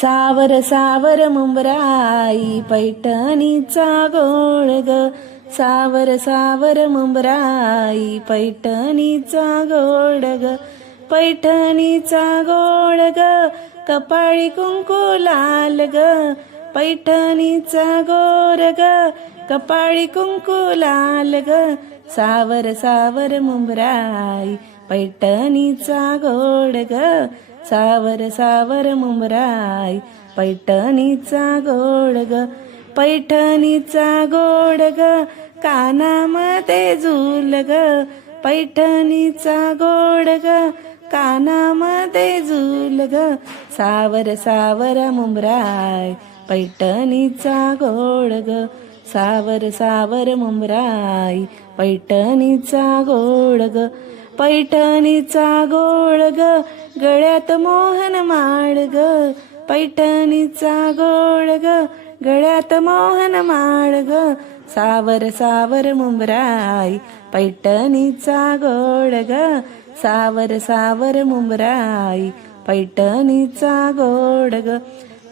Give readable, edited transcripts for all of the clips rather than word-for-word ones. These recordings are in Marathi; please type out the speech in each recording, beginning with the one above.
सावर सावर मुंबराई पैठणीचा गोळ ग, सावर सावर मुंबराई पैठणीचा गोळ ग, पैठणीचा गोळ ग, कपाळी कुंकू लाल ग, पैठणीचा गोर ग, कपाळी कुंकू लाल ग, सावर सावर मुंबराई पैठणीचा गोड ग, सावर सावर मुंबराई पैठणीचा गोड ग, पैठणीचा गोड ग, कानामध्ये झूल ग, पैठणीचा गोड ग, कानामध्ये झूल ग, सावर सावर मुंबराई पैठणीचा गोड ग, सावर सावर मुंबराई पैठणीचा गोड ग, पैठणीचा गोड ग, गळ्यात मोहन माळ ग, पैठणीचा गोड ग, गळ्यात मोहन माळ ग, सावर सावर मुंबराई पैठणीचा गोड ग, सावर सावर मुंबराई पैठणीचा गोड ग,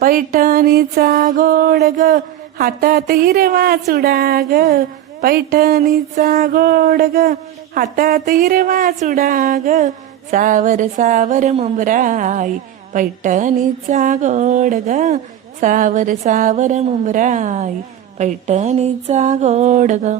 पैठणीचा गोड ग, हातात हिरवा चुडा ग, पैठणीचा गोड ग, हातात हिरवा चुडा ग, सावर सावर मुंबराई पैठणीचा गोड ग, सावर सावर मुंबराई पैठणीचा गोड ग.